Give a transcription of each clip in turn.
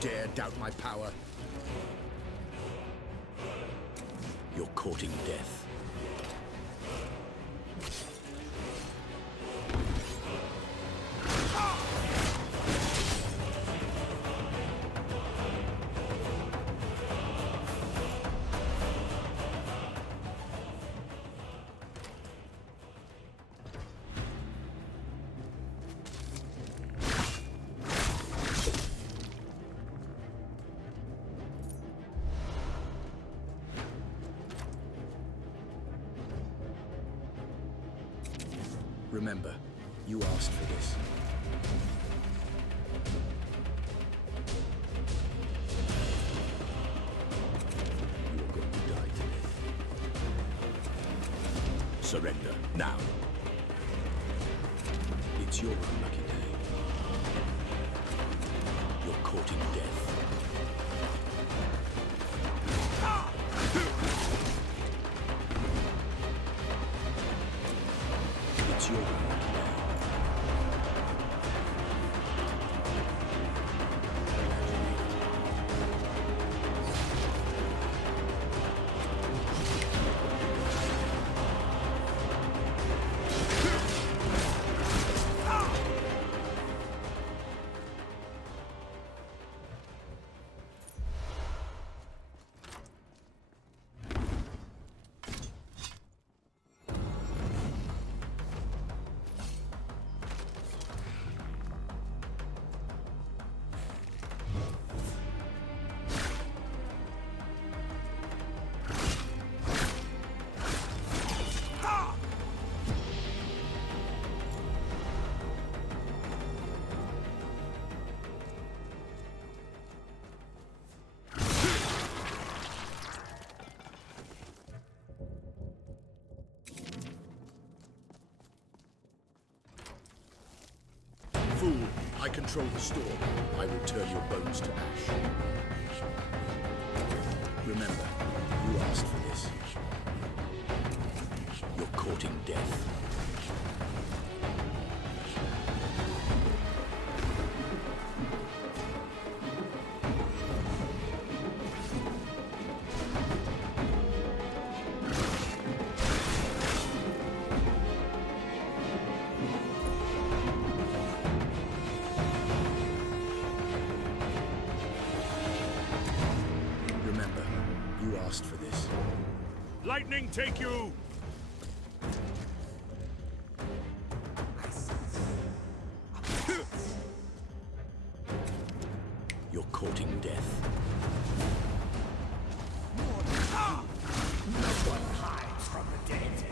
dare doubt my power? You're courting death. Remember, you asked for this. You are going to die today. Surrender, now. It's your unlucky day. You're courting death. It's your unlucky day. Fool, I control the storm. I will turn your bones to ash. Remember, you asked for this. You're courting death. Remember, you asked for this. Lightning take you! You're courting death. No one hides from the dead.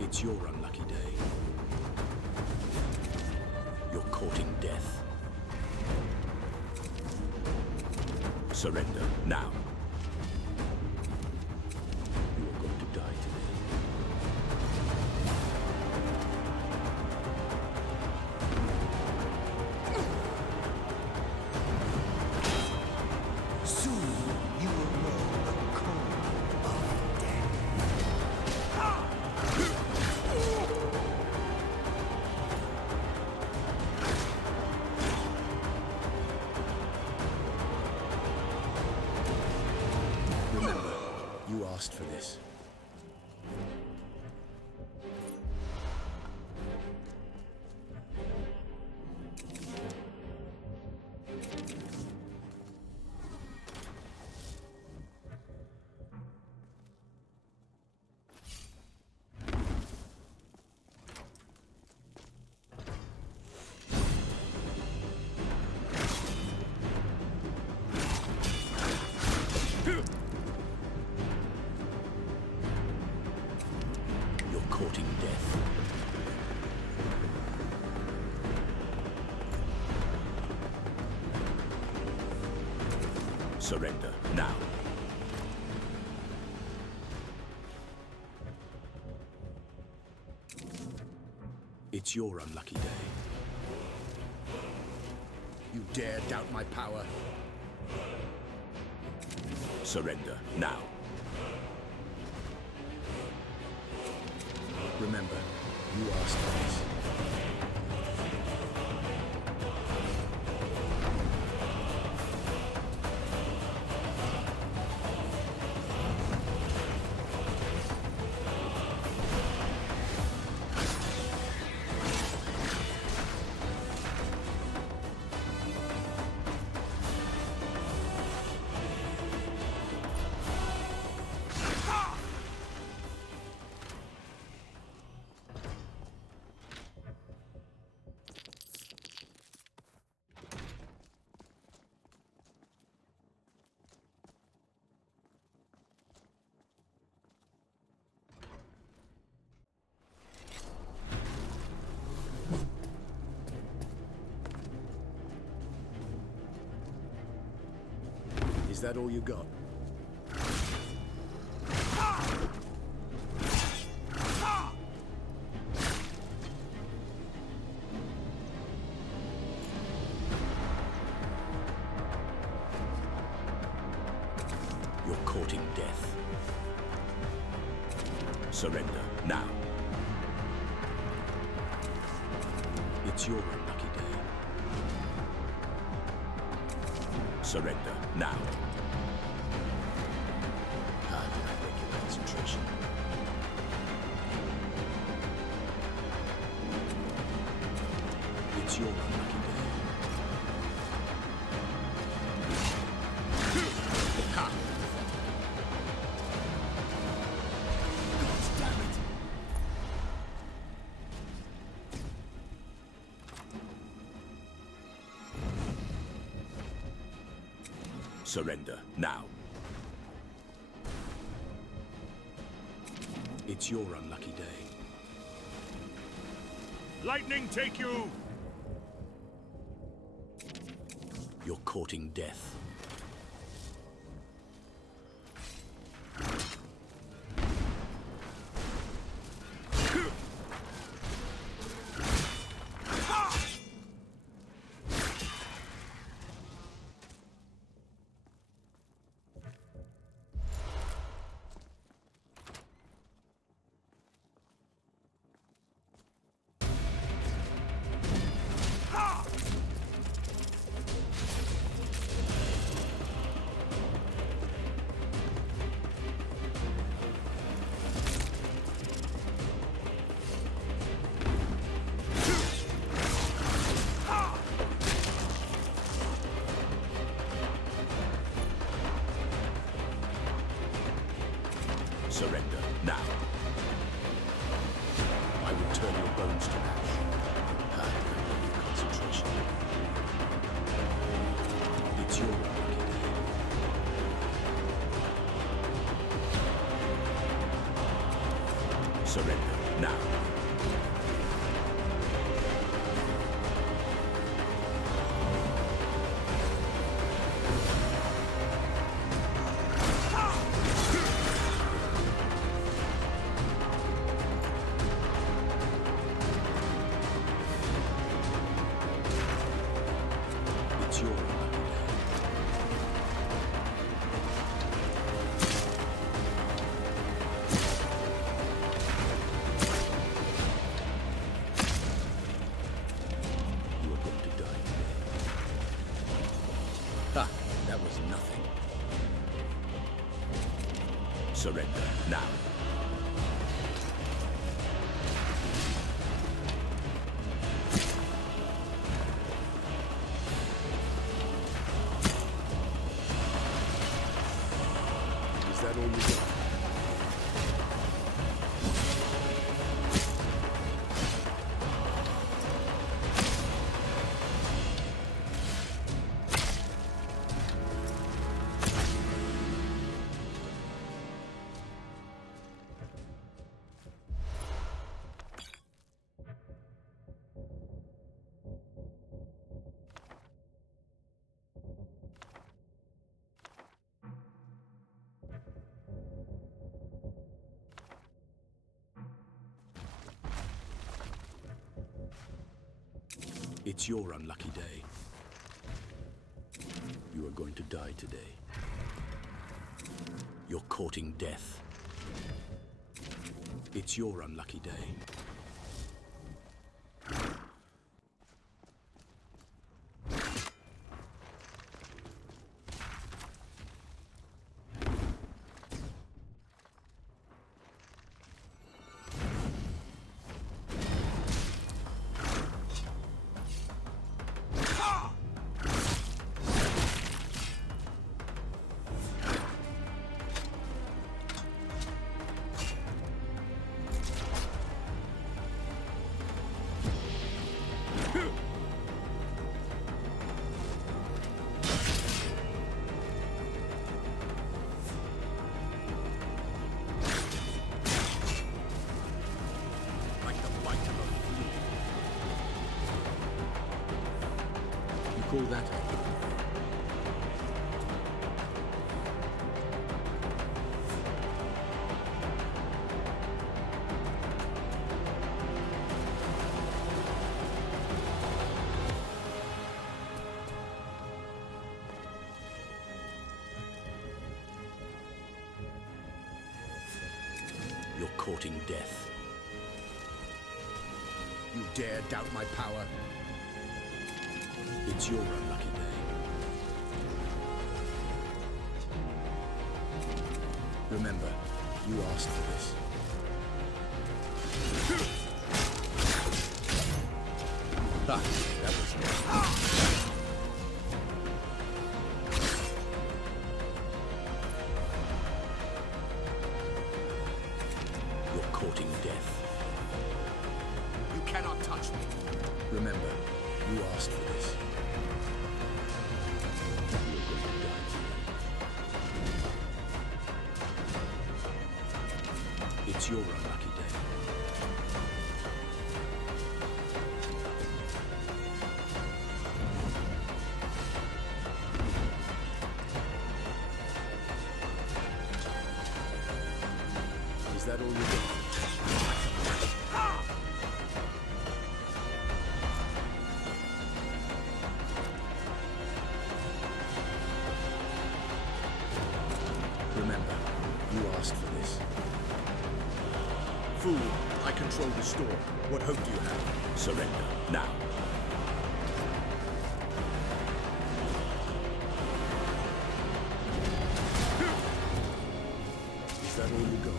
It's your unlucky day. You're courting death. Surrender, now. You are going to die today. Soon you will know the code of death. Remember, you asked for this. You're courting death. Surrender, now. It's your unlucky day. You dare doubt my power? Surrender, now. Remember, you asked for this. that all you got? You're courting death. Surrender now. It's your unlucky day. Surrender now. How did I break your concentration? It's your unlucky day. Ha! God damn it! Surrender now. It's your unlucky day. Lightning take you! You're courting death. Surrender now. I will turn your bones to ash. How did I break your concentration? It's your unlucky day. Surrender now. It's your unlucky day. You are going to die today. Ha! That was nothing. Surrender now. Is that all you got? It's your unlucky day. You are going to die today. You're courting death. It's your unlucky day. Call that up. You're courting death. You dare doubt my power? It's your unlucky day. Remember, you asked for this. Ah, that was nice. You're courting death. You cannot touch me. Remember, you asked for this. You're going to die today. It's your unlucky day. Is that all you got? Remember, you asked for this. Fool, I control the storm. What hope do you have? Surrender, now. Is that all you got?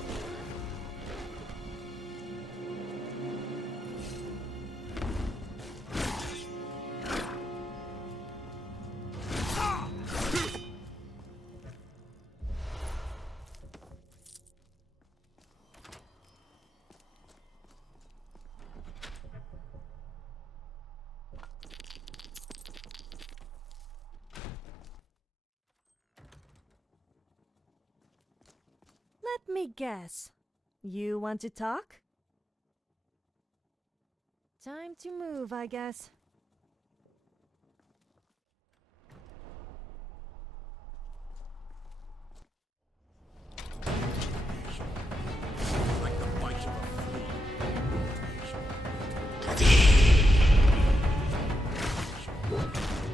Let me guess. You want to talk? Time to move, I guess. Like the bite of a flea.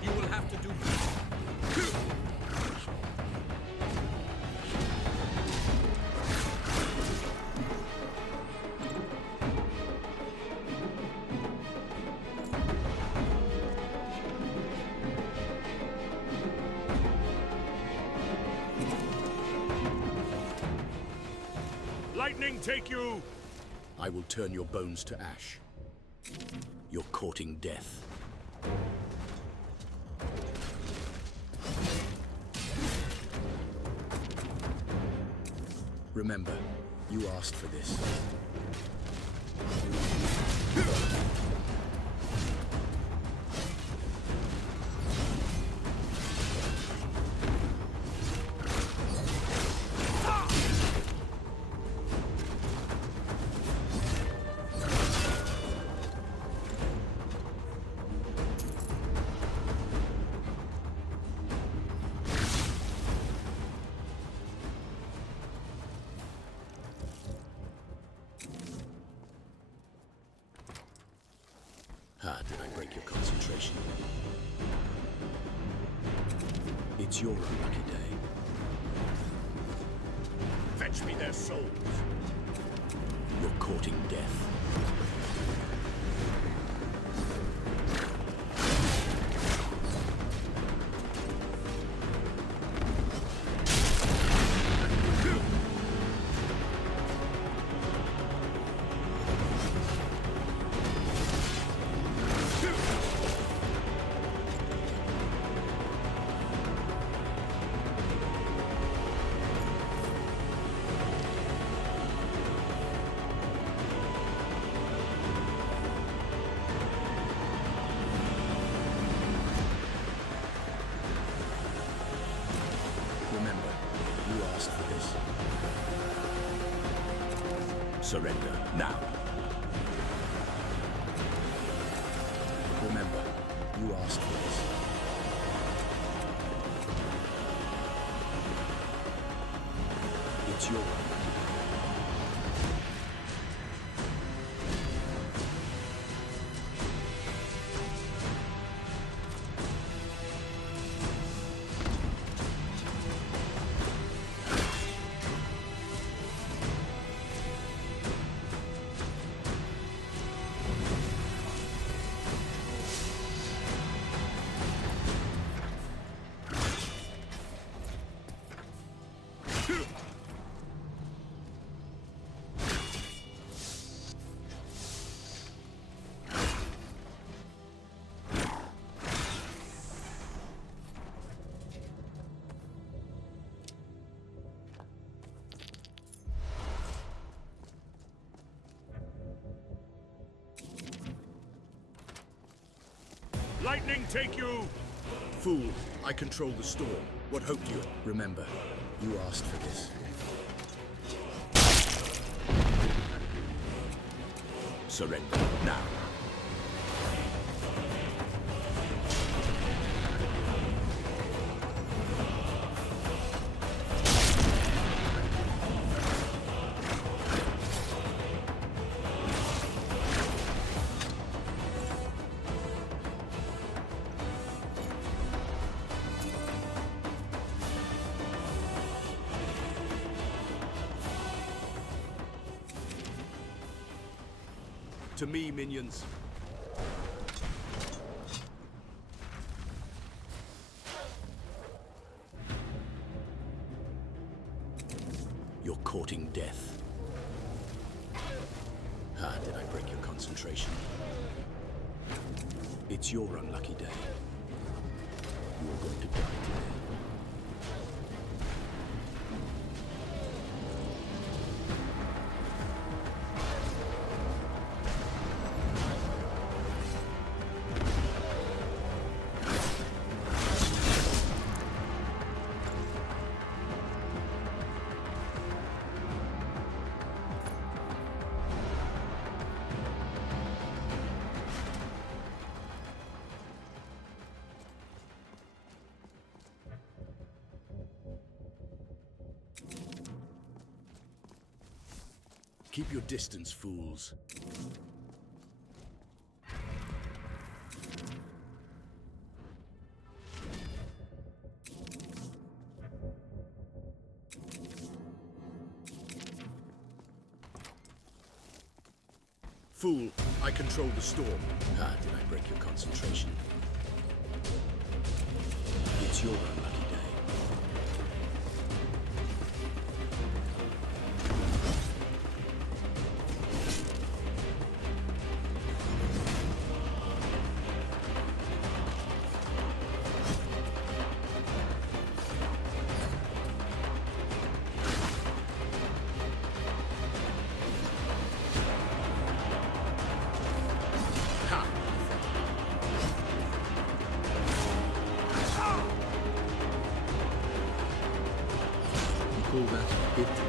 You will have to do Lightning take you! I will turn your bones to ash. You're courting death. Remember, you asked for this. Ah, did I break your concentration? It's your unlucky day. Fetch me their souls! You're courting death. Remember, you asked for this. Surrender, now. Remember, you asked for this. It's your unlucky day. Lightning take you! Fool, I control the storm. What hope do you... Remember, you asked for this. Surrender now. To me, minions. You're courting death. Ah, did I break your concentration? It's your unlucky day. You're going to die today. Keep your distance, fools. Fool, I control the storm. Ah, did I break your concentration? It's your unlucky day. Call that victory.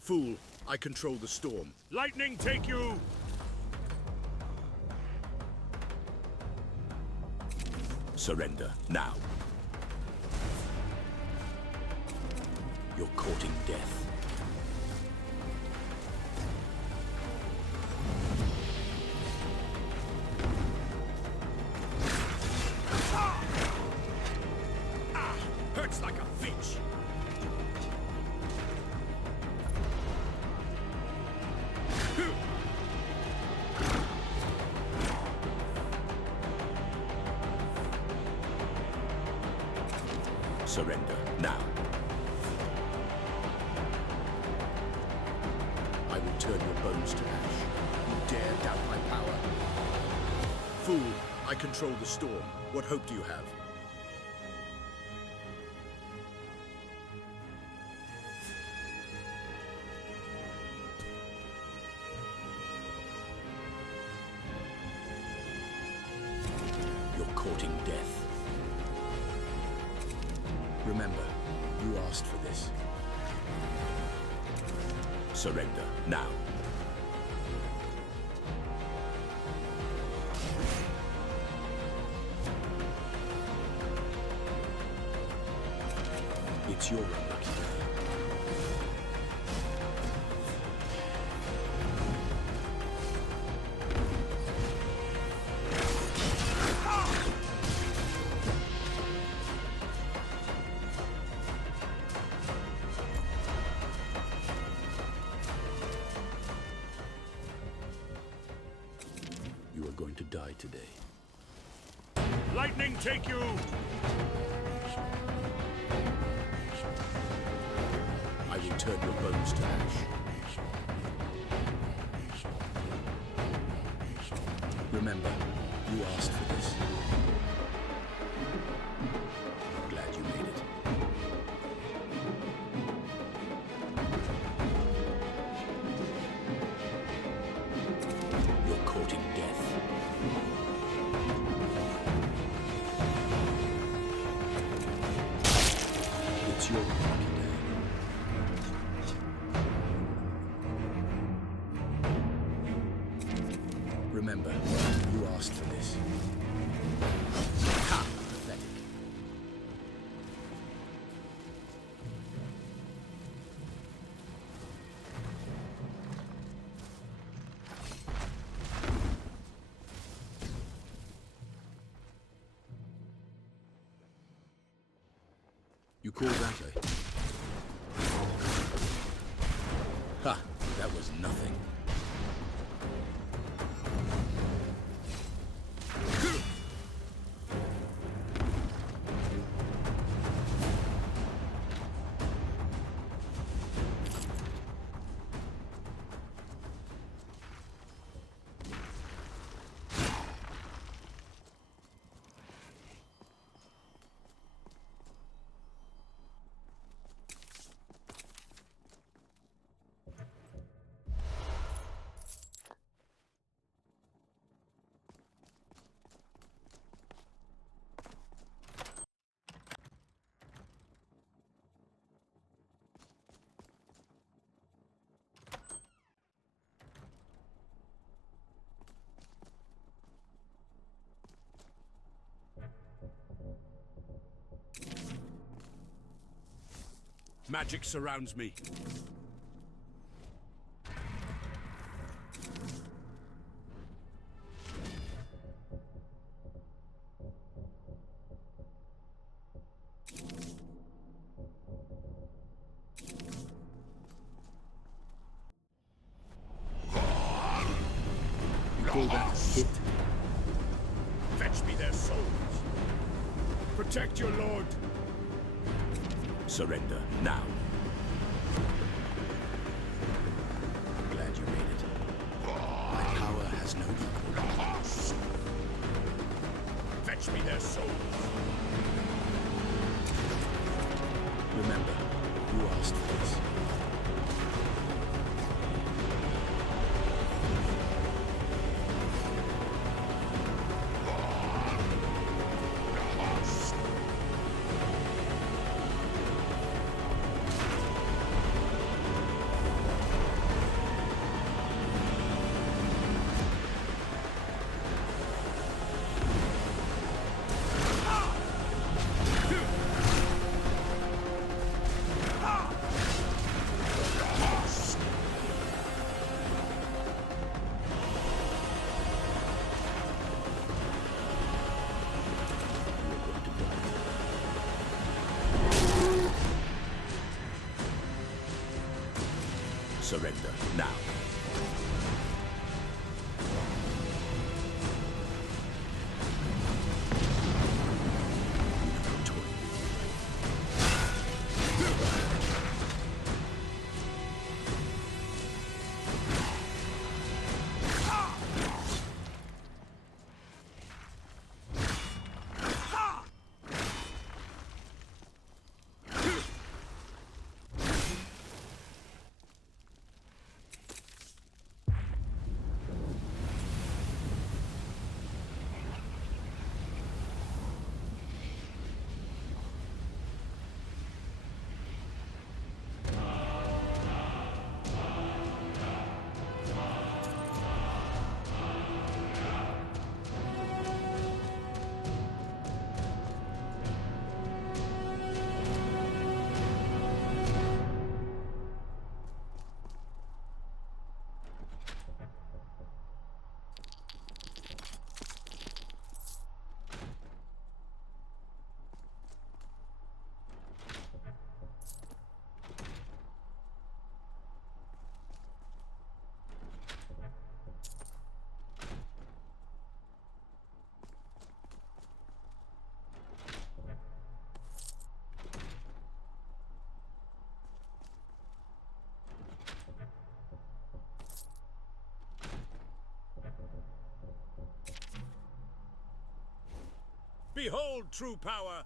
Fool, I control the storm. Lightning take you! Surrender now. You're courting death. Hurts like a finch! Surrender now. I will turn your bones to ash. You dare doubt my power? Fool, I control the storm. What hope do you have? You're courting death. Remember, you asked for this. Surrender now. It's your unlucky day. You are going to die today. Lightning take you! I will turn your bones to ash. Remember, you asked for this. Glad you made it. You're courting death. It's your lucky day. Remember, you asked for this. Ha! Pathetic. You call that a... Ha! That was nothing. Magic surrounds me. You call that a hit? Fetch me their souls. Protect your lord. Surrender, now. Glad you made it. My power has no equal. Fetch me their souls. Remember, you asked for this. Surrender, now. Behold true power!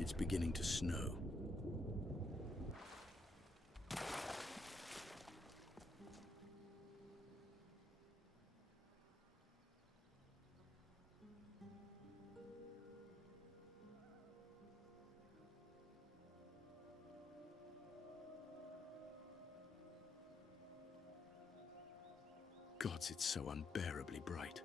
It's beginning to snow. Gods, it's so unbearably bright.